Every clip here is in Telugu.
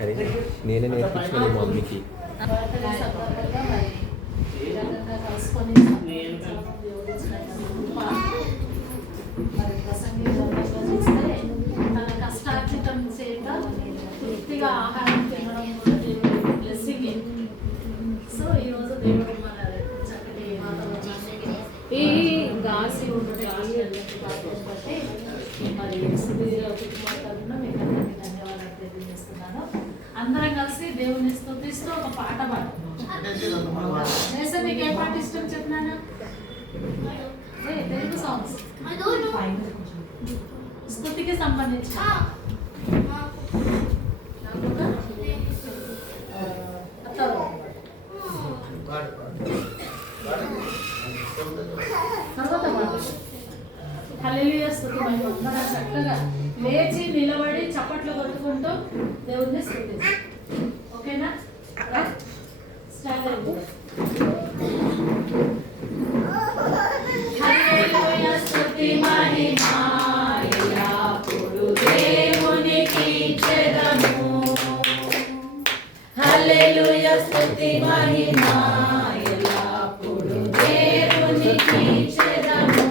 అరే నేనే నేర్పించిన మా మమ్మీకి తన కష్టార్జితం చేత తృప్తిగా ఆహారం తినడం కూడా దేవుడి బ్లెస్సింగ్. సో ఈరోజు దేవుడు మన చక్కటి వాతావరణాన్ని ఈ గాసి ఉంటుంది కాబట్టి మరి సుధీర కుటుంబ తరఫున మీకు అందరికీ ధన్యవాదాలు తెలియజేస్తున్నాను. అందరం కలిసి దేవుని స్తుతిస్తూ ఒక పాట పాడుతున్నాం. మీకు ఏ పాట ఇష్టం చెప్పినాను? తెలుగు సాంగ్స్ స్తుతికి సంబంధించిన హల్లెలూయా స్తుతి మహిమ. మనం చక్కగా లేచి నిలబడి చప్పట్లు కొట్టుకుంటూ దేవుణ్ణి స్తుతిస్తాం. ఓకేనా? స్టార్ట్. హల్లెలూయా స్తుతి మహిమ ఎల్లప్పుడూ దేవునికి ఇచ్చెదము. హల్లెలూయా స్తుతి మహిమ ఎల్లప్పుడూ దేవునికి ఇచ్చెదము.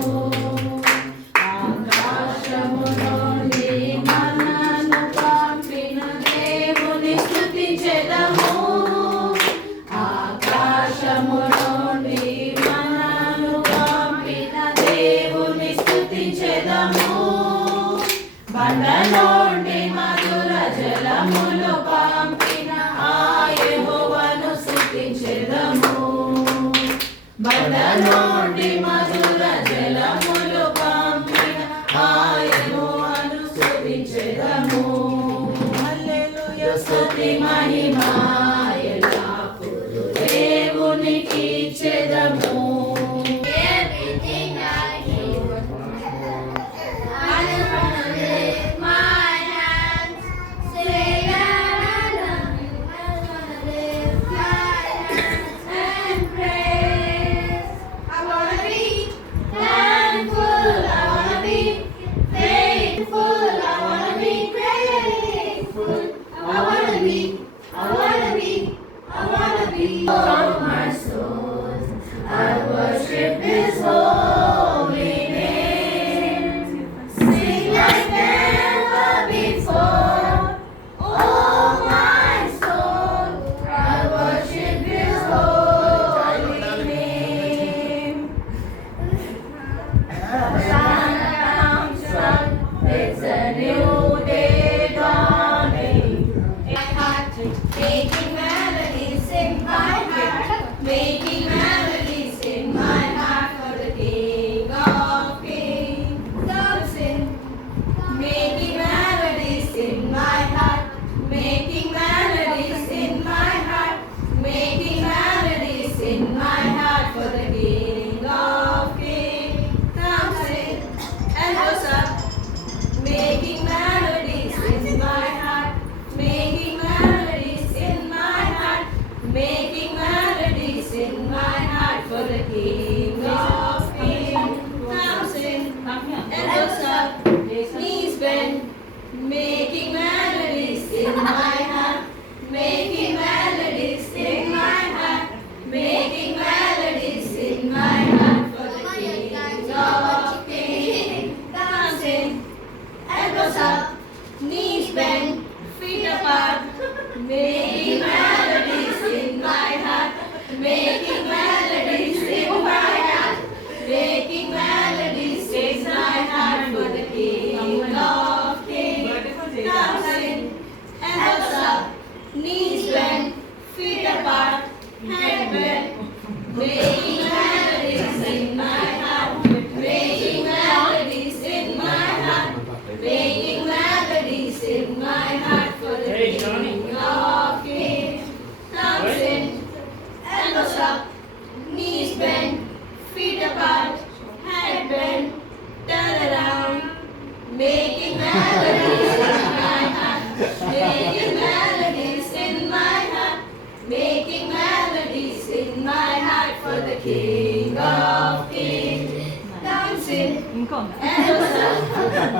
ఆకాశము నుండి మనను పంపిన దేవుని స్తుతించెదము. ఆకాశము నుండి మనను పంపిన దేవుని స్తుతించెదము. బండ నుండి మధుర జలములు పంపిన ఆ యెహోవాను స్తుతించెదము. బండ నుండి మధుర జలములు పంపిన ఆ యెహోవాను స్తుతించెదము. హల్లెలూయా స్తుతి మహిమ ఎల్లప్పుడూ దేవునికి ఇచ్చెదము. Making melodies in my heart, making melodies in my heart, making melodies in my heart for the King of Kings. Dancing, elbows up, knees bent, feet apart, making melodies in my heart, making melodies in my heart, making melodies in my heart for the King of Dancing, elbows up, knees bent, feet apart, head bent, making melodies in my heart, making melodies in my heart, making melodies in my heart for the King of Kings. Dancing, elbows up, knees bent, feet apart, head bent, turn around, making melodies in my heart, making melodies in my heart, making melodies in my heart for the King of Kings. Dancing, elbows up,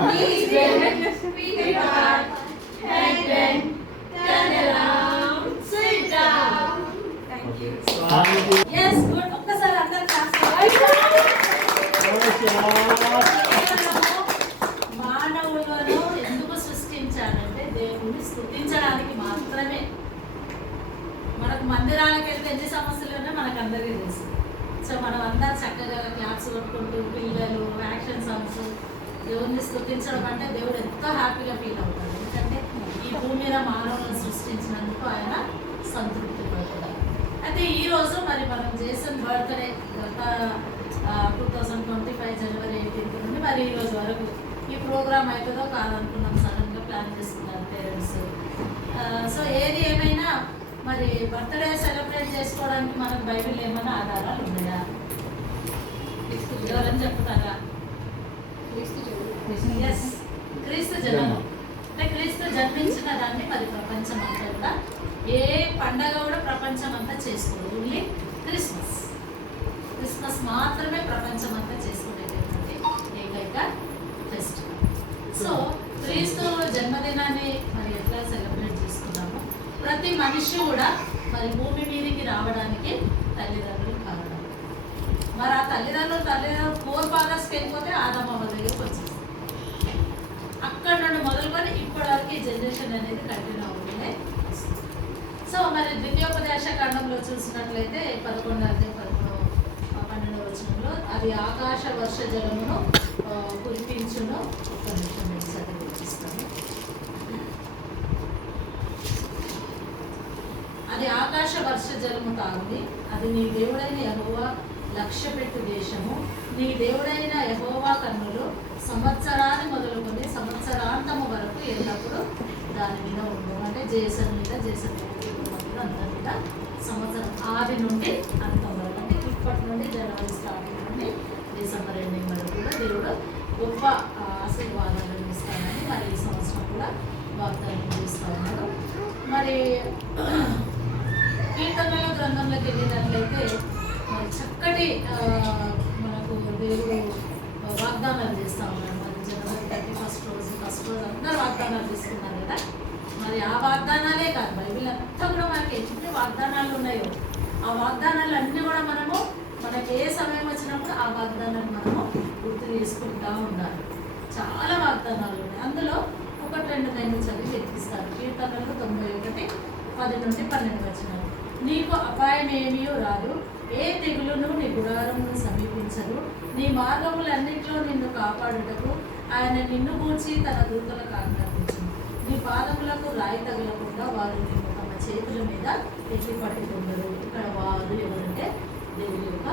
knees bent, feet apart. మాత్రమే. మనకు మందిరాలకు వెళ్తే ఎన్ని సమస్యలు ఉన్నాయో మనకు అందరికీ తెలుసు. సో మనం అందరం చక్కగా క్లాప్స్ కొట్టుకుంటూ పిల్లలు యాక్షన్ సాంగ్స్ దేవుడిని స్తుతించడం అంటే దేవుడు ఎంతో హ్యాపీగా ఫీల్ అవుతాడు. ఎందుకంటే ఈ భూమి మీద మానవులను సృష్టించినందుకు ఆయన సంతృప్తి పడతాడు. అయితే ఈరోజు మరి మనం చేసిన బర్త్డే గత 2025 జనవరి 18 నుండి మరి ఈరోజు వరకు ఈ ప్రోగ్రామ్ అవుతుందో కాదనుకున్నాం. సడన్గా ప్లాన్ చేసుకున్నారు పేరెంట్స్. సో ఏది ఏమైనా మరి బర్త్డే సెలబ్రేట్ చేసుకోవడానికి మనకు బైబిల్ ఏమైనా ఆధారాలు ఉన్నాయా? ఎవరని చెప్తారా? ఎస్, క్రీస్తు జన్మం. అంటే క్రీస్తు జన్మించిన దాన్ని మరి ప్రపంచం అంతా కూడా ఏ పండగ కూడా ప్రపంచం అంతా చేసుకోదు. ఓన్లీ క్రిస్మస్ మాత్రమే ప్రపంచం అంతా చేసుకునేటటువంటి ఏకైక ఫెస్టివల్. సో క్రీస్తు జన్మదినాన్ని మరి ఎట్లా సెలబ్రేట్ చేసుకున్నాము? ప్రతి మనిషి కూడా మరి భూమి మీదకి రావడానికి తల్లిదండ్రులు కారణం. మరి ఆ తల్లిదండ్రులు 4 ఫాదర్స్కి వెళ్ళిపోతే ఆదమ్మ దగ్గరికి వచ్చేసి అక్కడ నుండి మొదలుకొని ఇప్పటి వరకు ఈ జనరేషన్ అనేది కంటిన్యూ అవుతుంది. సో మరి ద్వితీయోపదేశ కాండంలో చూసినట్లయితే 11-12 వచనంలో అది ఆకాశ వర్ష జలమును కురిపించును. ఒక నిమిషం నేను చదివిస్తాను. అది ఆకాశ వర్ష జలము తాగుని, అది నీ దేవుడైన యెహోవా లక్ష్యపెట్టు దేశము. నీ దేవుడైన యెహోవా కన్నులు సంవత్సరాన్ని మొదలుకొని సంవత్సరాంతము వరకు ఎల్లప్పుడు దాని మీద ఉండు. అంటే జేసన్ మీద అందరి మీద సంవత్సరం ఆది నుండి అంతం వరకు, అంటే ఇప్పటి నుండి జనవరి స్టార్టింగ్ నుండి డిసెంబర్ ఎండింగ్ వరకు కూడా దేవుడు గొప్ప ఆశీర్వాదాలను ఇస్తానని మరి ఈ సంవత్సరం కూడా వాగ్దానం చేస్తూ ఉన్నాడు. మరి కీర్తనల గ్రంథంలోకి వెళ్ళినట్లయితే మరి చక్కటి మనకు దేవుడు వాగ్దానాలు చేస్తూ ఉన్నాడు. మరి జనవరి 31 రోజు ఫస్ట్ రోజు అందరూ వాగ్దానాలు తీసుకున్నారు కదా. మరి ఆ వాగ్దానాలే కాదు, బైబిల్ అంతా కూడా మనకి ఎన్ని వాగ్దానాలు ఉన్నాయో ఆ వాగ్దానాలు అన్నీ కూడా మనకి ఏ సమయం వచ్చినప్పుడు ఆ వాగ్దానాలు మనము గుర్తు చేసుకుంటూ ఉండాలి. చాలా వాగ్దానాలు ఉన్నాయి. అందులో 1-2 నేను చదివి ఎక్కిస్తాను. కీర్తనలు 91-10-12 వచనాలు. నీకు అపాయం ఏమీ రాదు, ఏ తెగులును నీ గుడారమును సమీపించరు. నీ మార్గములన్నింటిలో నిన్ను కాపాడుటకు ఆయన నిన్ను గూర్చి తన దూతలకు ఆజ్ఞాపించును. నీ పాదములకు రాయి తగలకుండా వారు నిన్ను తమ చేతుల మీద ఎత్తి పట్టుకుంటారు. ఇక్కడ వారు ఎవరంటే దేవుని యొక్క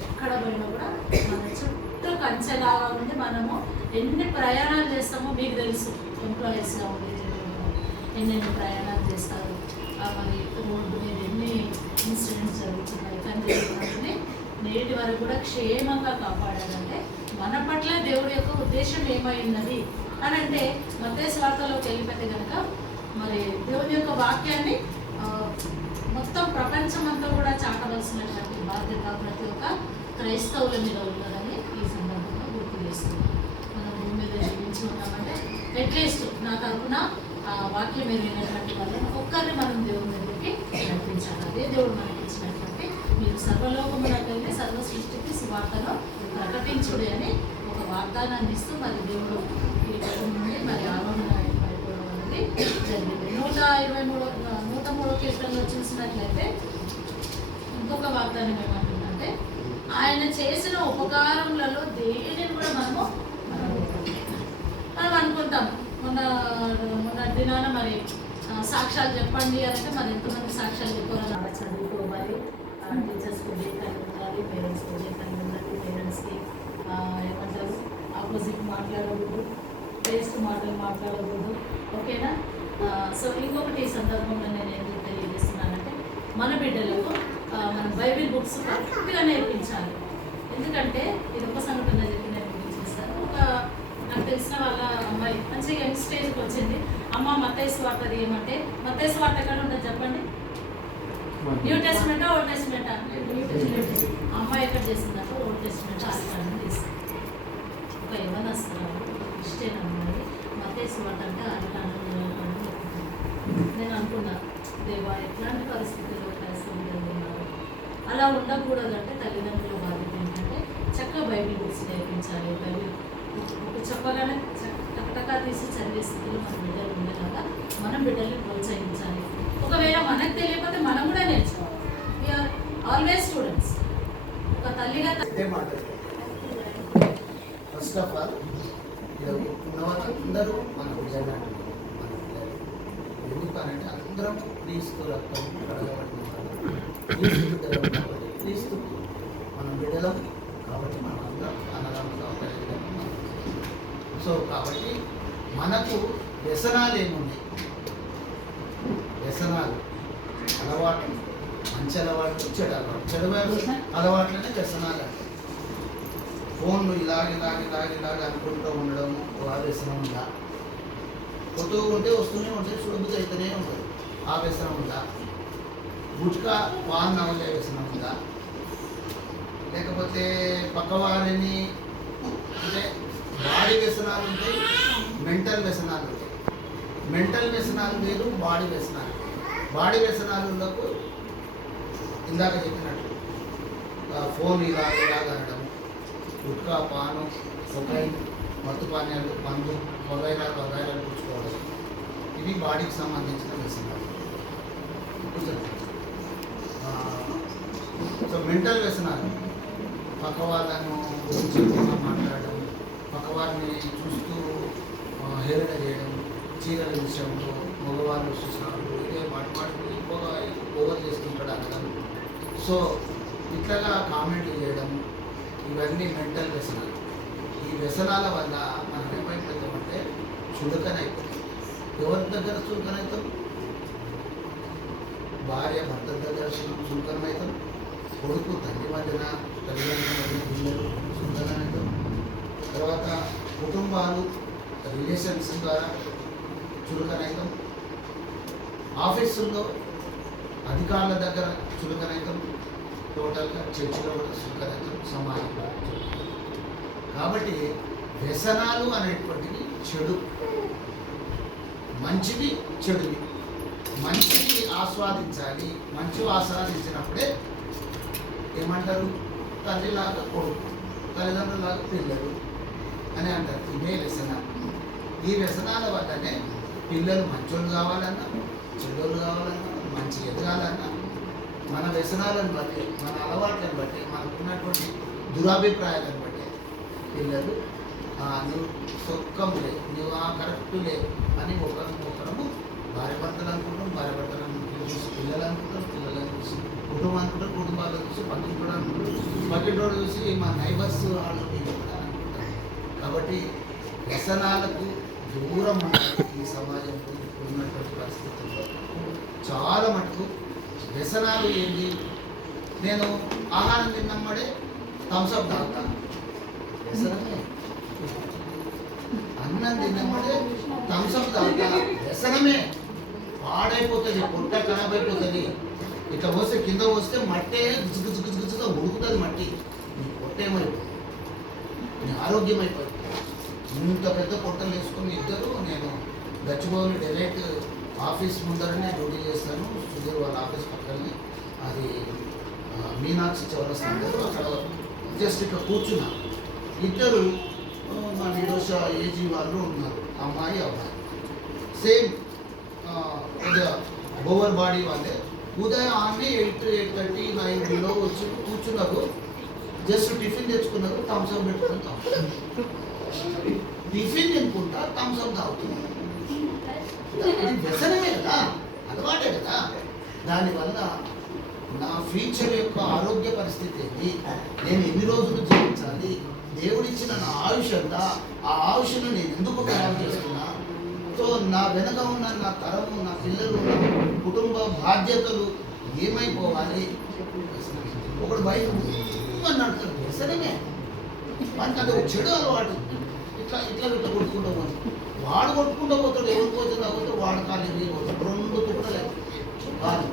ఎక్కడ పోయినా కూడా మన చుట్టూ కంచెలాగా ఉంది. మనము ఎన్ని ప్రయాణాలు చేస్తామో మీకు తెలుసు. ఎంప్లాయీస్గా ఉండే ఎన్నెన్ని ప్రయాణాలు చేస్తారు, మరి రోడ్డు మీద ఎన్ని ఇన్సిడెంట్స్ జరుగుతున్నాయి. కానీ దేవుడిని నేటి వరకు కూడా క్షేమంగా కాపాడాలంటే మన పట్ల దేవుడి యొక్క ఉద్దేశం ఏమైంది అని అంటే మత్తయి సువార్తలోకి వెళ్ళిపోతే కనుక మరి దేవుని యొక్క వాక్యాన్ని మొత్తం ప్రపంచం అంతా కూడా చాటవలసినటువంటి బాధ్యత ప్రతి ఒక్క క్రైస్తవుల మీద ఉన్నదని ఈ సందర్భంగా గుర్తు చేస్తుంది. మనం భూమి మీద జీవించి ఉన్నామంటే అట్లీస్ట్ నా తరఫున వాక్యం ఎరిగినటువంటి వాళ్ళని ఒక్కరిని మనం దేవుని దగ్గరికి నడిపించాలి. అదే దేవుడు మనకి ఇచ్చినటువంటి మీరు సర్వలోకములకు వెళ్ళి సర్వ సృష్టికి సువార్తను ప్రకటించుడి అని ఒక వాగ్దానాన్ని ఇస్తూ మరి దేవుడు ఈ లోకం నుండి మరి ఆరోహణ అయిపోవడం అనేది జరిగింది. 123వ కీర్తనలో చూసినట్లయితే ఇంకొక వాగ్దానం ఏమంటుందంటే ఆయన చేసిన ఉపకారములలో దేనిని కూడా మనం అనుకుంటాం. మొన్న దినాన మరి సాక్ష్యాలు చెప్పండి అంటే మరి ఎంతమంది సాక్ష్యాలు చెప్పాలని చదువుకోవాలి, టీచర్స్కి ఉద్యోగాలు ఉండాలి, పేరెంట్స్కి ఉద్యోగాలు ఉండాలి. పేరెంట్స్కి ఏమంటారు ఆపోజిట్ మాట్లాడకూడదు, వేస్ట్ మాటలు మాట్లాడకూడదు. ఓకేనా? సో ఇంకొకటి ఈ సందర్భంలో నేను ఏం తెలియజేస్తున్నానంటే మన బిడ్డలకు మన బైబిల్ బుక్స్ కరెక్ట్గా నేర్పించాలి. ఎందుకంటే ఇది ఒక సంఘటన చెప్పి నేర్పించేస్తారు. నాకు తెలిసిన వాళ్ళ అమ్మాయి మంచిగా యంగ్ స్టేజ్కి వచ్చింది. అమ్మ మత్తయి సువార్త ఏమంటే మత్తయి సువార్త ఎక్కడ ఉంటుంది చెప్పండి? న్యూ టెస్ట్మెంటా ఓల్డ్ టెస్ట్మెంటా? అమ్మాయి ఎక్కడ చేసిందంటే ఓల్డ్ టెస్ట్మెంట్ ఆస్కారం తీసుకుంది. ఒక యవనస్తురాలు క్రిస్టియన్ అమ్మాయి మత్తయి సువార్త అంటే అరటాను నేను అనుకున్నా, దేవా ఎట్లాంటి పరిస్థితుల్లో క్రైస్తవులు ఉన్నారు. అలా ఉండకూడదు. అంటే తల్లిదండ్రుల బాధ్యత ఏంటంటే చక్కగా బైబిల్ బుక్స్ నేర్పించాలి. బైబిల్ చెప్పగానే టకటకా తీసి చదివే స్థితిలో మన బిడ్డలు ఉండేలాగా మనం బిడ్డల్ని ప్రోత్సహించాలి. ఒకవేళ మనకు తెలియకపోతే మనం కూడా నేర్చుకోవాలి. We are always students. ఒక తల్లిగా ఫస్ట్ ఆఫ్ ఆల్ ఉన్న వాళ్ళందరూ మన బిడ్డలు ఎందుకనంటే అందరం క్రీస్తు రక్తం కడగబడిన క్రీస్తు బిడ్డలం కాబట్టి క్రీస్తు మనం బిడ్డలం కాబట్టి మనం అందరం అన్నదమ్ముగా సో కాబట్టి మనకు వ్యసనాలు ఏమున్నాయి? వ్యసనాలు అలవాట్లు, మంచి అలవాట్లు, చెడు అలవాటు. చెడు అలవాట్లనే వ్యసనాలు అంటే ఫోన్లు ఇలాగ అనుకుంటూ ఉండడం ఆ వ్యసనం ఉందా? కొత్తూ ఉంటే వస్తూనే ఉంటాయి, చూడబుద్ధి అయితేనే ఉంటుంది, ఆ వ్యసనం ఉందా? గుట్కా పాన్ నవలే వ్యసనం ఉందా? లేకపోతే పక్కవారిని అంటే బాడీ వ్యసనాలు ఉంటాయి, మెంటల్ వ్యసనాలు ఉంటాయి. మెంటల్ వ్యసనాలు వేరు, బాడీ వ్యసనాలు. బాడీ వ్యసనాలకు ఇందాక చెప్పినట్టు ఫోన్ ఇలాగ అనడం, గుట్కా పాను, కొకైన్, మత్తు పానీయాలు, మందు వగైరాలు పుచ్చుకోవడం, ఇవి బాడీకి సంబంధించిన వ్యసనాలు. సో మెంటల్ వ్యసనాలు పక్క వాళ్ళను గురించి మాట్లాడడం, పక్క వారిని చూస్తూ హేళన చేయడం, చీరల విషయంలో మగవాళ్ళు చూసినప్పుడు ఇదే మాట్లాడుతూ ఎక్కువగా ఓవర్ చేస్తుంటాడు అనడం, సో ఇట్లాగా కామెంట్లు చేయడం, ఇవన్నీ మెంటల్ వ్యసనాలు. ఈ వ్యసనాల వల్ల మనం ఏమైపోతామంటే చులకనైపోతాం. ఎవరి దగ్గర చులకనవుతాం? భార్య భర్త దగ్గర చులకనమవుతాం, కొడుకు తండ్రి మధ్యన, తల్లిదండ్రుల మధ్యన పిల్లలు చులకనమవుతాం. తర్వాత కుటుంబాలు రిలేషన్స్ ద్వారా చులకనవుతాం. ఆఫీసుల్లో అధికారుల దగ్గర చులకనవుతాం. టోటల్గా చర్చిలో కూడా చులకనవుతాం, సమాజంలో. కాబట్టి వ్యసనాలు అనేటువంటివి చెడు, మంచివి చెడువి. మంచివి ఆస్వాదించాలి. మంచి ఆస్వాదించినప్పుడే ఏమంటారు? తల్లిలాగా కొడుకు, తల్లిదండ్రులాగా పిల్లలు అని అంటారు. ఇవే వ్యసనాలు. ఈ వ్యసనాల వల్లనే పిల్లలు మంచోళ్ళు కావాలన్నా, చెడ్డోళ్ళు కావాలన్నా, మంచి ఎదగాలన్నా మన వ్యసనాలను బట్టి, మన అలవాట్లను బట్టి, మనకున్నటువంటి దురాభిప్రాయాలను బట్టి పిల్లలు నువ్వు సొక్కంలే, నువ్వు కరెక్టులే అని ఒకరము భార్య భర్తలు అనుకుంటాం, భార్య భర్తలను చూసి పిల్లలు అనుకుంటాం, పిల్లలను చూసి కుటుంబం అనుకుంటాం, కుటుంబాలను చూసి పక్కింటోడు అనుకుంటాం, పక్కింటోడు చూసి మా నైబర్స్ వాళ్ళు అనుకుంటాం. కాబట్టి వ్యసనాలకు దూరం ఉండాలి ఈ సమాజంలో ఉన్నటువంటి పరిస్థితుల్లో. చాలా మటుకు వ్యసనాలు ఏంటి? నేను ఆహారం తిన్నమ్మడే థమ్స్అప్ తాగుతాను, వ్యసనమే. అన్నం తిన్నమ్మడే థమ్స్అప్ తాగుతా, వ్యసనమే. పాడైపోతుంది, పొట్ట ఖరాబ్ అయిపోతుంది. ఇట్లా వస్తే కింద వస్తే మట్టే గుచ్చుగా ఉడుకుతుంది మట్టి, నీ పొట్ట ఏమైపోతుంది, నీ ఆరోగ్యం అయిపోతుంది. ఇంత పెద్ద పొట్టలు వేసుకుని ఇద్దరు, నేను గచ్చిబౌలి డైరెక్ట్ ఆఫీస్ ముందరనే డ్యూటీ చేస్తాను. సుధీర్ వాళ్ళ ఆఫీస్ పక్కనే, అది మీనాక్షి చౌరస్తా అంటారు. అక్కడ జస్ట్ ఇక్కడ కూర్చున్నా. ఇద్దరు మా నిర్దోష ఏజీ వాళ్ళు ఉన్నారు, అమ్మాయి అబ్బాయి, సేమ్ ఓవర్ బాడీ వాళ్ళే. ఉదయం ఆమె 8:30, 9 వచ్చి కూర్చున్నారు. జస్ట్ టిఫిన్ తెచ్చుకున్నారు, థమ్స్అప్ పెట్టుకుని తాగుతారు. టిఫిన్ తినుకుంటా థమ్స్అప్ తాగుతున్నారు. ఇది వ్యసనమే కదా, అలవాటే కదా. దానివల్ల నా ఫ్యూచర్ యొక్క ఆరోగ్య పరిస్థితి ఏంటి, నేను ఎన్ని రోజులు జీవించాలి, దేవుడిచ్చిన నా ఆయుష్ అంతా, ఆ ఆయుష్ను నేను ఎందుకు ఖరాబు చేస్తున్నా? సో నా వెనక ఉన్న నా తరము, నా పిల్లలు, నా కుటుంబ బాధ్యతలు ఏమైపోవాలి? ఒకడు బయట నడుతాడు, వ్యసనమే. వానికి అది ఒక చెడు అలవాటు. ఇట్లా కొట్టుకుంటూ పోతాడు. వాడు కొట్టుకుంటూ పోతాడు, ఎవరికి పోతుంది కాబట్టి వాడు కాలు ఎగిరి పోతాడు. 2 తుట్టలేదు వాడు.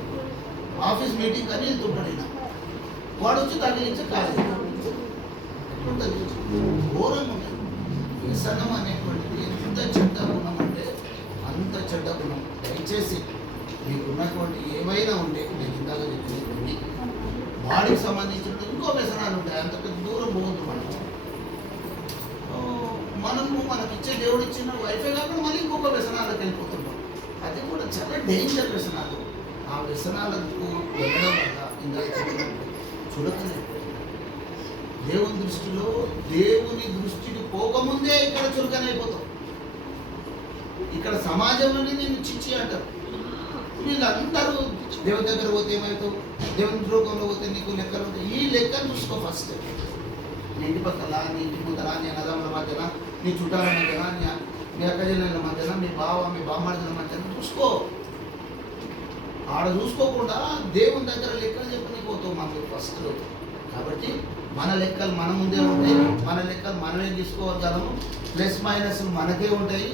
ఆఫీస్ మీటింగ్ అని తుట్టడినా వాడు వచ్చి తగిలించి కాలేదు. ఉంటుంది, ఘోరంగా ఉంటుంది. వ్యసనం అనేటువంటిది ఎంత చెడ్డ గుణం అంటే అంత చెడ్డ గుణం. దయచేసి మీకు ఉన్నటువంటి ఏమైనా ఉంటే, నేను ఇందాక చెప్పినటువంటి బాడీకి సంబంధించిన ఇంకో వ్యసనాలు ఉంటాయి, అంత దూరం పోవద్దు మనం. మనకి ఇచ్చే దేవుడు ఇచ్చిన వైఫే కాకుండా మళ్ళీ ఇంకొక వ్యసనాలకు వెళ్ళిపోతున్నాం. అది కూడా చాలా డేంజర్ వ్యసనాలు. ఆ వ్యసనాలకు వెళ్ళడం వల్ల ఇంకా చెప్పినట్టు చులకనైపోయింది. దేవుని దృష్టికి పోకముందే ఇక్కడ చులకనైపోతాం. ఇక్కడ సమాజంలోనే నేను చిచ్చి అంటారు. వీళ్ళందరూ దేవుని దగ్గర పోతే ఏమవుతావు, దేవుని లోకంలో పోతే నీకు లెక్కలు ఉంటాయి. ఈ లెక్కలు చూసుకో ఫస్ట్. నీ ఇంటి పక్కల, నీ ఇంటి ముందర, నీ అన్నదమ్ముల మధ్యన, నీ చుట్టాల మధ్యన, నీ అక్కజనుల మధ్యన, మీ బామ్మర్దుల మధ్యన చూసుకో. ఆడ చూసుకోకుండా దేవుని దగ్గర లెక్కలు చెప్పని పోతావు మనకి ఫస్ట్. కాబట్టి మన లెక్కలు మన ముందే ఉంటాయి, మన లెక్కలు మనమే తీసుకోగలము. ప్లస్ మైనస్ మనకే ఉంటాయి.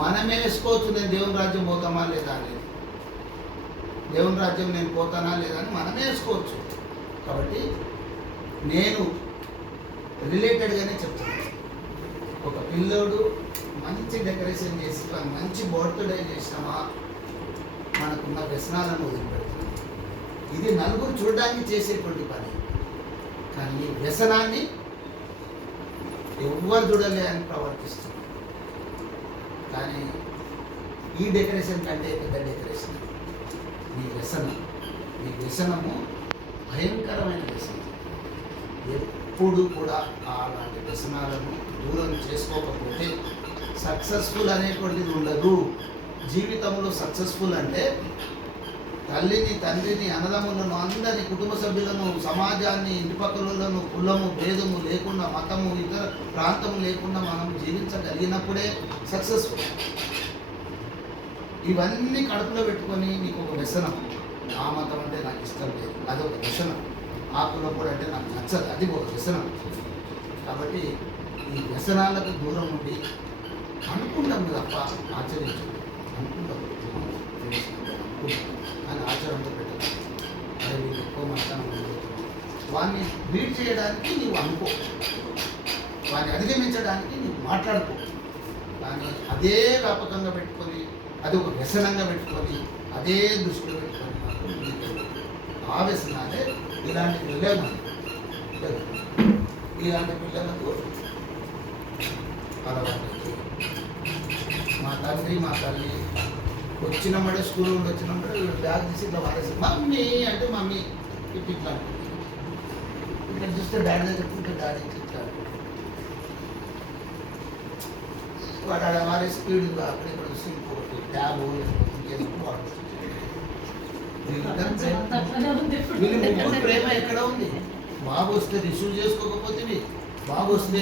మనమే వేసుకోవచ్చు, నేను దేవుని రాజ్యం పోతామా లేదా అనేది, దేవుని రాజ్యం నేను పోతానా లేదా అని మనమే వేసుకోవచ్చు. కాబట్టి నేను రిలేటెడ్గానే చెప్తున్నాను. ఒక పిల్లోడు మంచి డెకరేషన్ చేసి మంచి బర్త్డే చేసినామా మనకున్న వ్యసనాలను వదిలిపెడుతున్నాం. ఇది నలుగురు చూడడానికి చేసేటువంటి పని. కానీ ఈ వ్యసనాన్ని ఎవ్వరు చూడలే అని ప్రవర్తిస్తుంది. కానీ ఈ డెకరేషన్ కంటే పెద్ద డెకరేషన్ నీ వ్యసనము భయంకరమైన వ్యసనం. ఎప్పుడు కూడా అలాంటి వ్యసనాలను దూరం చేసుకోకపోతే సక్సెస్ఫుల్ అనేటువంటిది ఉండదు. జీవితంలో సక్సెస్ఫుల్ అంటే తల్లిని, తండ్రిని, అన్నదమ్ములను, అందరినీ, కుటుంబ సభ్యులను, సమాజాన్ని, ఇంటి పక్కలను, కులము భేదము లేకుండా, మతము, ఇతర ప్రాంతము లేకుండా మనం జీవించగలిగినప్పుడే సక్సెస్ఫుల్. ఇవన్నీ కడుపులో పెట్టుకొని నీకు ఒక వ్యసనం, ఆ మతం అంటే నాకు ఇష్టం లేదు, అదొక వ్యసనం. ఆ కులప్పుడు అంటే నాకు నచ్చదు, అది ఒక వ్యసనం. కాబట్టి ఈ వ్యసనాలకు దూరం ఉండి అనుకుంటాం తప్ప ఆచరించు. అనుకుంటాం అని ఆచరణలో పెట్టాలి. అదే నీకు ఎక్కువ మాట్లాడడం వాడిని బీట్ చేయడానికి నువ్వు అనుకో, వాడిని అధిగమించడానికి నువ్వు మాట్లాడుకో. కానీ అదే వ్యాపకంగా పెట్టుకొని, అది ఒక వ్యసనంగా పెట్టుకొని, అదే దృష్టిలో పెట్టుకొని మాత్రం ఆ వ్యసనాలే ఇలాంటి పిల్లలు, ఇలాంటి పిల్లలకు అలవాటు. మా తండ్రి, మా తల్లి వచ్చినమ్మడే స్కూల్ నుండి వచ్చినప్పుడు బ్యాగ్ తీసి ఇట్లా వారేసి మమ్మీ అంటే మమ్మీ ఇట్లా ఇక్కడ చూస్తే డాడీ దగ్గర చెప్పుకుంటే డాడీ ఇట్లా వాడు ఆడ వారే స్పీడ్గా అక్కడ ఇక్కడ చూసి ఇంకొకటి ట్యాబ్ ఇంకేదో వాడు. వీళ్ళు ముగ్గురు ప్రేమ ఎక్కడ ఉంది? బాబు వస్తే రిసీవ్ చేసుకోకపోతే, బాబు వస్తే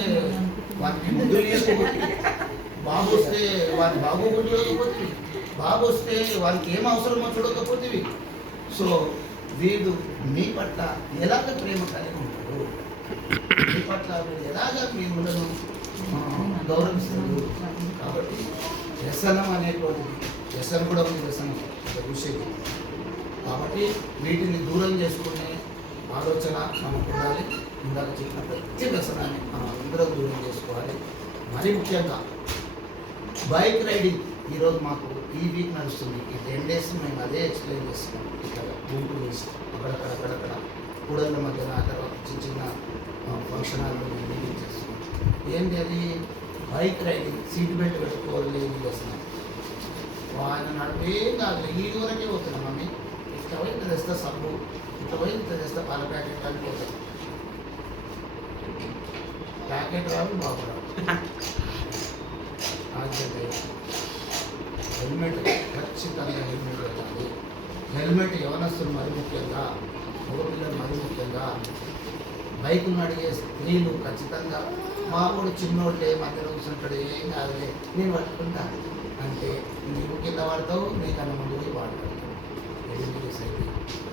వారికి ముద్దులు చేసుకోకపోతే, బాబు వస్తే వారి బాబు చూడకపోతే, బాబు వస్తే వారికి ఏం అవసరమో చూడకపోతే. సో వీడు మీ పట్ల ఎలాగ ప్రేమ కలిగి ఉంటాడు, మీ పట్ల వీడు ఎలాగ మిమ్మల్ని గౌరవిస్తాడు. కాబట్టి వ్యసనం అనేటువంటిది, వ్యసనం కూడా ఉంది, వ్యసనం విషయం. కాబట్టి వీటిని దూరం చేసుకునే ఆలోచన మనకు ఉండాలి. ఇందాక చెప్పిన ప్రతి వ్యసనాన్ని మనం అందరం దూరం చేసుకోవాలి. మరీ ముఖ్యంగా బైక్ రైడింగ్ ఈరోజు మాకు ఈ వీక్ నడుస్తుంది. ఈ 10 days మేము అదే ఎక్స్ప్లెయిన్ చేస్తున్నాం. ఇక్కడ గుంపు వేసి అక్కడక్కడ కూడళ్ళ మధ్యన, ఆ తర్వాత చిన్న ఫంక్షన్ హాల్లో మేము మీటింగ్ చేస్తున్నాం. ఏంటి అది? బైక్ రైడింగ్, సీట్ బెల్ట్ పెట్టుకోవాలి చేస్తున్నాం. ఆయన నడిపేం కాదు, ఈ వరకే పోతున్నాం. మమ్మీ ఇట్లా పోయి ఇంత తెస్తా సబ్బు, ఇట్లా పోయి ఇంత తెస్తా పాల ప్యాకెట్ కలిపిపోతాం. ప్యాకెట్ రాదు, బాబు రాదు. హెల్మెట్ ఖచ్చితంగా హెల్మెట్ పెట్టాలి. హెల్మెట్ యవనస్తులు మరీ ముఖ్యంగా, మగపిల్లలు మరీ ముఖ్యంగా, బైకును అడిగే స్త్రీలు ఖచ్చితంగా మా కూడా చిన్నోళ్ళే మధ్యలో కూర్చుంటాడు, ఏం కాదులే నేను పట్టుకుంటా అంటే నీకు కింద వాడతావు, నీకన్నా ముందు పోయి వాడతావు. హెల్మెట్స్ అయితే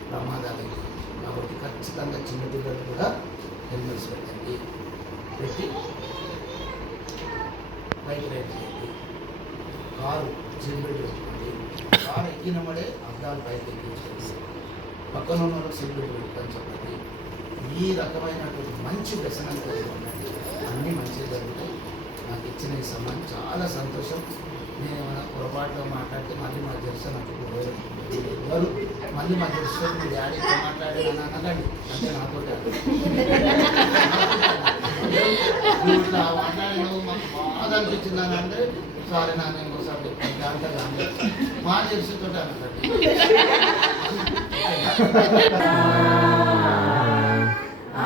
ప్రమాదాలు అయితే. కాబట్టి ఖచ్చితంగా చిన్నపిల్లలు కూడా హెల్మెట్స్ పెట్టండి, పెట్టి బైక్ రైడ్ చేయండి. కారు సీట్ బెల్ట్ పెట్టుకోండి. కారు ఎక్కినమ్మడే అద్దాలు బైక్ ఎక్కించండి. పక్కన ఉన్న వాళ్ళకి సీట్ బెల్ట్ పెట్టుకొని చెప్పండి. ఈ రకమైనటువంటి మంచి వ్యసనం కలిగి ఉండండి, అన్నీ మంచిగా జరుగుతాయి. నాకు ఇచ్చిన ఈ సమయం చాలా సంతోషం. నేను ఏమైనా పొరపాటులో మాట్లాడితే మళ్ళీ మా జెర్సన్ నాకు ఎవరు మళ్ళీ మా జెర్సన్ మీ డాడీతో మాట్లాడాలని అనకండి, అంటే నాతో నువ్వు ఇట్లా మాట్లాడినావు మాకు బాధ అనిపించింది అని అంటే సారీ నాన్న ఇంకోసారి జాగ్రత్తగా మా తెలిసితో అన్నట్టు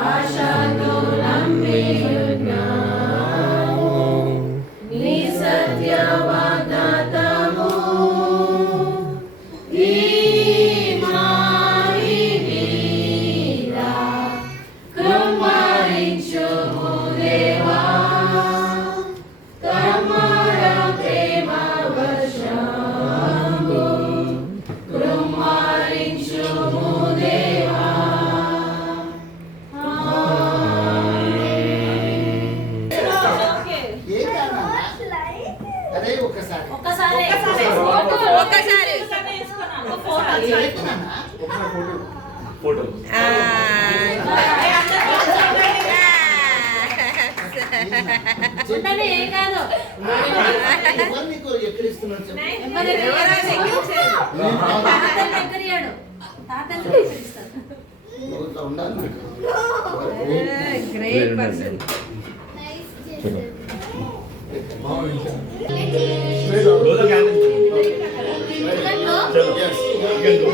ఆశతో నమ్మియున్నాము నీ సత్య వాగ్దానము ఈ మారి మీద కృపరించుము దేవా కమర ప్రేమ వర్షము కృపరించుము దేవా ఏం కాదు అదే ఒక్కసారి ఒక్కసారి ఫోటో ఉండని ఏం కాదు. ఎవరు నీకు ఎక్కడిస్తున్నారు చెప్పు తాతని దగ్గరయ్యాడు. తాతని దగ్గరిస్తాడు. నువ్వు ఇట్లా ఉండాలి నాకు. Great person Yes.